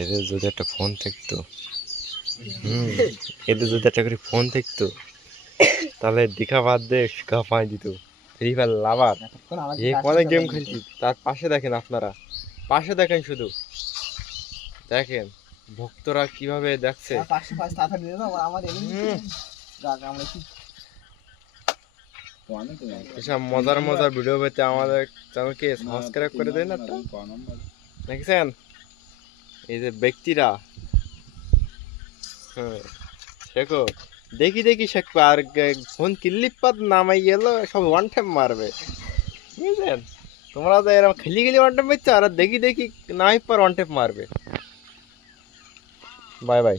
এদের যদি একটা ফোন থাকতো, এদের যদি একটা করে ফোন থাকতো তাহলে দেখা বাদ দিয়ে গাফাই দিত। ফ্রি ফায়ার লাভার এই অনেক গেম খেলছি, তার পাশে দেখেন আপনারা, পাশে দেখেন, শুধু দেখেন ভক্তরা কিভাবে দেখছে। এসব মজার মজার ভিডিও পেতে আমাদের চ্যানেলকে সাবস্ক্রাইব করে দেন। একটা দেখছেন এই যে ব্যক্তিরা, হ্যাঁ শেখো, দেখি দেখি শেখবো। আর ফোন ক্লিপ পাত নামাই গেল সব ওয়ান টাইম মারবে, বুঝলেন? তোমরা তো এরকম খেলি খেলি ওয়ান টাইম মারছো, আর দেখি দেখি নাই পর ওয়ান টাইম মারবে। Bye bye.